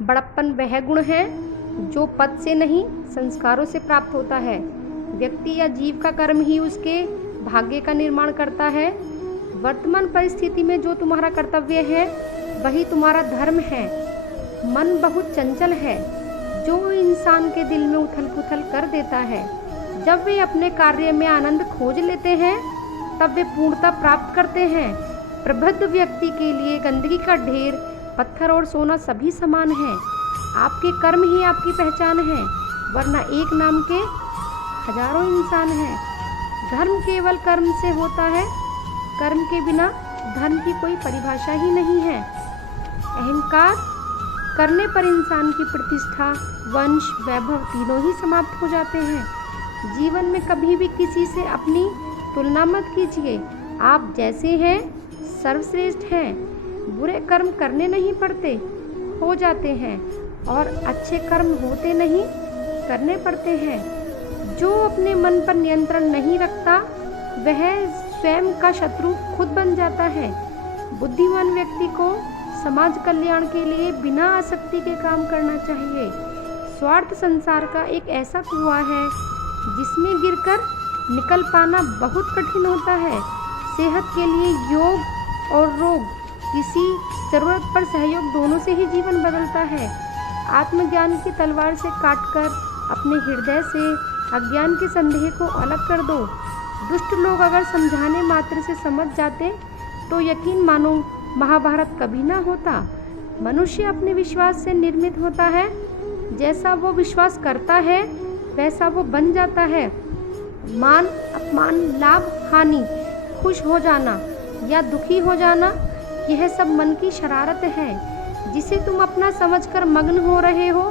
बड़प्पन वह गुण है जो पद से नहीं संस्कारों से प्राप्त होता है। व्यक्ति या जीव का कर्म ही उसके भाग्य का निर्माण करता है। वर्तमान परिस्थिति में जो तुम्हारा कर्तव्य है वही तुम्हारा धर्म है। मन बहुत चंचल है जो इंसान के दिल में उथल पुथल कर देता है। जब वे अपने कार्य में आनंद खोज लेते हैं तब वे पूर्णता प्राप्त करते हैं। प्रबुद्ध व्यक्ति के लिए गंदगी का ढेर, पत्थर और सोना सभी समान है। आपके कर्म ही आपकी पहचान है, वरना एक नाम के हजारों इंसान हैं। धर्म केवल कर्म से होता है, कर्म के बिना धर्म की कोई परिभाषा ही नहीं है। अहंकार करने पर इंसान की प्रतिष्ठा, वंश, वैभव तीनों ही समाप्त हो जाते हैं। जीवन में कभी भी किसी से अपनी तुलना मत कीजिए। आप जैसे हैं सर्वश्रेष्ठ हैं। बुरे कर्म करने नहीं पड़ते, हो जाते हैं, और अच्छे कर्म होते नहीं, करने पड़ते हैं। जो अपने मन पर नियंत्रण नहीं रखता वह स्वयं का शत्रु खुद बन जाता है। बुद्धिमान व्यक्ति को समाज कल्याण के लिए बिना आसक्ति के काम करना चाहिए। स्वार्थ संसार का एक ऐसा कुआं है जिसमें गिरकर निकल पाना बहुत कठिन होता है। सेहत के लिए योग और रोग, किसी जरूरत पर सहयोग, दोनों से ही जीवन बदलता है। आत्मज्ञान की तलवार से काटकर अपने हृदय से अज्ञान के संदेह को अलग कर दो। दुष्ट लोग अगर समझाने मात्र से समझ जाते तो यकीन मानो महाभारत कभी ना होता। मनुष्य अपने विश्वास से निर्मित होता है। जैसा वो विश्वास करता है वैसा वो बन जाता है। मान, अपमान, लाभ, हानि, खुश हो जाना या दुखी हो जाना, यह सब मन की शरारत है जिसे तुम अपना समझकर मग्न हो रहे हो।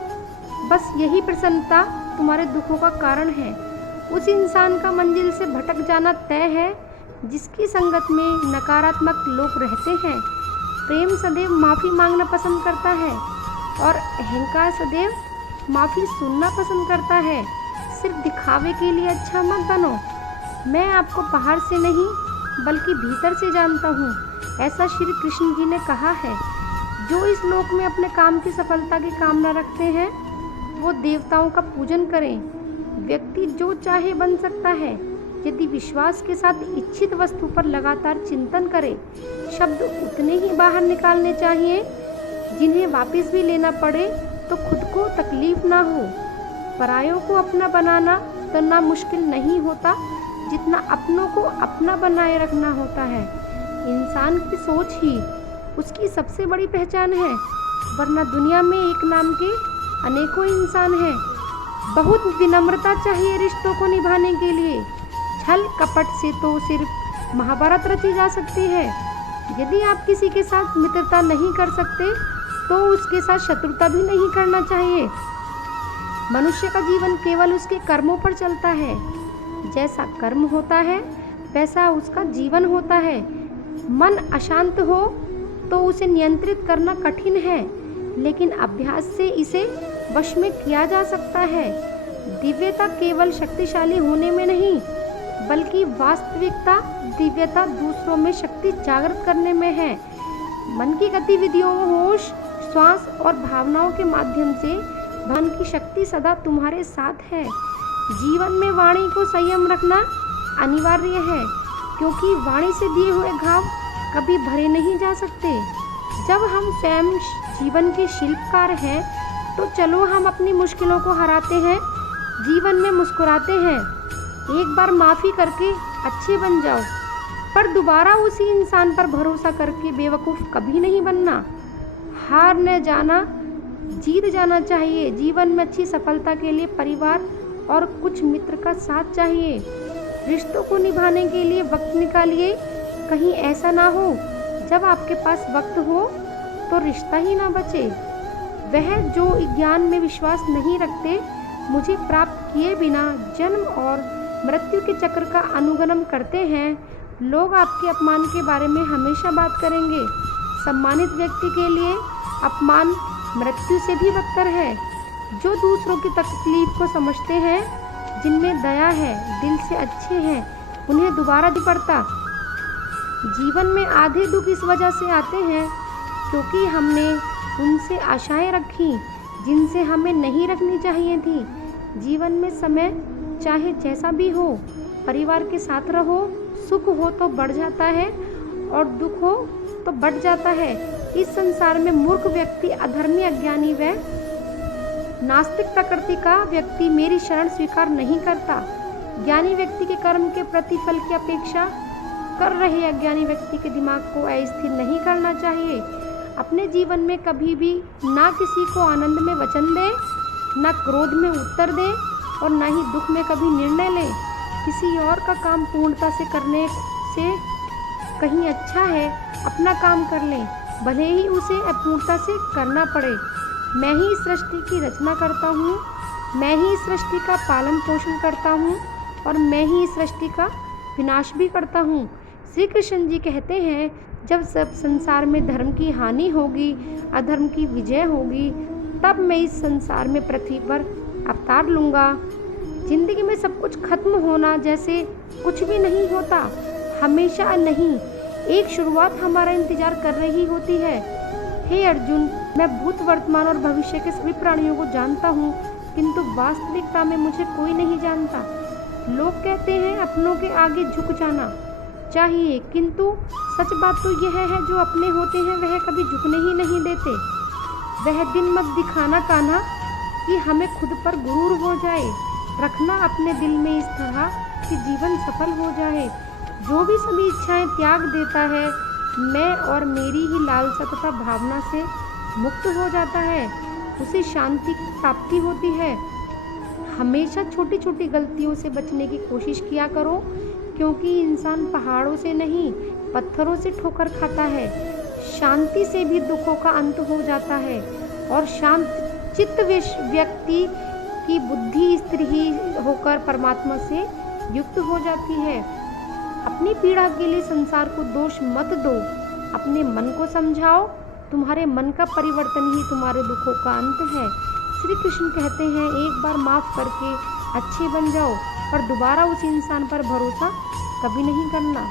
बस यही प्रसन्नता तुम्हारे दुखों का कारण है। उस इंसान का मंजिल से भटक जाना तय है जिसकी संगत में नकारात्मक लोग रहते हैं। प्रेम सदैव माफ़ी मांगना पसंद करता है और अहंकार सदैव माफ़ी सुनना पसंद करता है। सिर्फ दिखावे के लिए अच्छा मत बनो। मैं आपको बाहर से नहीं बल्कि भीतर से जानता हूँ, ऐसा श्री कृष्ण जी ने कहा है। जो इस लोक में अपने काम की सफलता की कामना रखते हैं वो देवताओं का पूजन करें। व्यक्ति जो चाहे बन सकता है यदि विश्वास के साथ इच्छित वस्तु पर लगातार चिंतन करे। शब्द उतने ही बाहर निकालने चाहिए जिन्हें वापस भी लेना पड़े तो खुद को तकलीफ ना हो। परायों को अपना बनाना तो ना मुश्किल नहीं होता जितना अपनों को अपना बनाए रखना होता है। इंसान की सोच ही उसकी सबसे बड़ी पहचान है, वरना दुनिया में एक नाम के अनेकों इंसान हैं। बहुत विनम्रता चाहिए रिश्तों को निभाने के लिए। छल कपट से तो सिर्फ महाभारत रची जा सकती है। यदि आप किसी के साथ मित्रता नहीं कर सकते तो उसके साथ शत्रुता भी नहीं करना चाहिए। मनुष्य का जीवन केवल उसके कर्मों पर चलता है। जैसा कर्म होता है वैसा उसका जीवन होता है। मन अशांत हो तो उसे नियंत्रित करना कठिन है, लेकिन अभ्यास से इसे वश में किया जा सकता है। दिव्यता केवल शक्तिशाली होने में नहीं बल्कि वास्तविकता दिव्यता दूसरों में शक्ति जागृत करने में है। मन की गतिविधियों, होश, श्वास और भावनाओं के माध्यम से मन की शक्ति सदा तुम्हारे साथ है। जीवन में वाणी को संयम रखना अनिवार्य है, क्योंकि वाणी से दिए हुए घाव कभी भरे नहीं जा सकते। जब हम स्वयं जीवन के शिल्पकार हैं तो चलो हम अपनी मुश्किलों को हराते हैं, जीवन में मुस्कुराते हैं। एक बार माफ़ी करके अच्छे बन जाओ, पर दोबारा उसी इंसान पर भरोसा करके बेवकूफ़ कभी नहीं बनना। हार न जाना, जीत जाना चाहिए। जीवन में अच्छी सफलता के लिए परिवार और कुछ मित्र का साथ चाहिए। रिश्तों को निभाने के लिए वक्त निकालिए। कहीं ऐसा ना हो जब आपके पास वक्त हो तो रिश्ता ही ना बचे। वह जो ज्ञान में विश्वास नहीं रखते, मुझे प्राप्त किए बिना जन्म और मृत्यु के चक्र का अनुगमन करते हैं, लोग आपके अपमान के बारे में हमेशा बात करेंगे। सम्मानित व्यक्ति के लिए अपमान मृत्यु से भी बदतर है। जो दूसरों की तकलीफ को समझते हैं, जिनमें दया है, दिल से अच्छे हैं, उन्हें दोबारा नहीं पड़ता। जीवन में आधे दुख इस वजह से आते हैं क्योंकि हमने उनसे आशाएं रखी जिनसे हमें नहीं रखनी चाहिए थी। जीवन में समय चाहे जैसा भी हो, परिवार के साथ रहो, सुख हो तो बढ़ जाता है और दुख हो तो बढ़ जाता है। इस संसार में मूर्ख व्यक्ति, अधर्मी, अज्ञानी व नास्तिक प्रकृति का व्यक्ति मेरी शरण स्वीकार नहीं करता। ज्ञानी व्यक्ति के कर्म के प्रतिफल की अपेक्षा कर रहे अज्ञानी व्यक्ति के दिमाग को अस्थिर नहीं करना चाहिए। अपने जीवन में कभी भी ना किसी को आनंद में वचन दे, ना क्रोध में उत्तर दे और ना ही दुख में कभी निर्णय ले। किसी और का काम पूर्णता से करने से कहीं अच्छा है अपना काम कर लें, भले ही उसे अपूर्णता से करना पड़े। मैं ही सृष्टि की रचना करता हूँ, मैं ही सृष्टि का पालन पोषण करता हूँ और मैं ही सृष्टि का विनाश भी करता हूँ। श्री कृष्ण जी कहते हैं, जब सब संसार में धर्म की हानि होगी, अधर्म की विजय होगी, तब मैं इस संसार में पृथ्वी पर अवतार लूँगा। जिंदगी में सब कुछ खत्म होना जैसे कुछ भी नहीं होता, हमेशा नहीं, एक शुरुआत हमारा इंतजार कर रही होती है। हे अर्जुन, मैं भूत, वर्तमान और भविष्य के सभी प्राणियों को जानता हूँ, किंतु वास्तविकता में मुझे कोई नहीं जानता। लोग कहते हैं अपनों के आगे झुक जाना चाहिए, किंतु सच बात तो यह है जो अपने होते हैं वह कभी झुकने ही नहीं देते। वह दिन मत दिखाना कान्हा कि हमें खुद पर गुरूर हो जाए, रखना अपने दिल में इस तरह कि जीवन सफल हो जाए। जो भी सभी इच्छाएं त्याग देता है, मैं और मेरी ही लालसा तथा भावना से मुक्त हो जाता है, उसे शांति की प्राप्ति होती है। हमेशा छोटी छोटी गलतियों से बचने की कोशिश किया करो, क्योंकि इंसान पहाड़ों से नहीं पत्थरों से ठोकर खाता है। शांति से भी दुखों का अंत हो जाता है और शांत चित्त व्यक्ति की बुद्धि स्थिर ही होकर परमात्मा से युक्त हो जाती है। अपनी पीड़ा के लिए संसार को दोष मत दो, अपने मन को समझाओ, तुम्हारे मन का परिवर्तन ही तुम्हारे दुखों का अंत है। श्री कृष्ण कहते हैं, एक बार माफ़ करके अच्छे बन जाओ, पर दोबारा उस इंसान पर भरोसा कभी नहीं करना।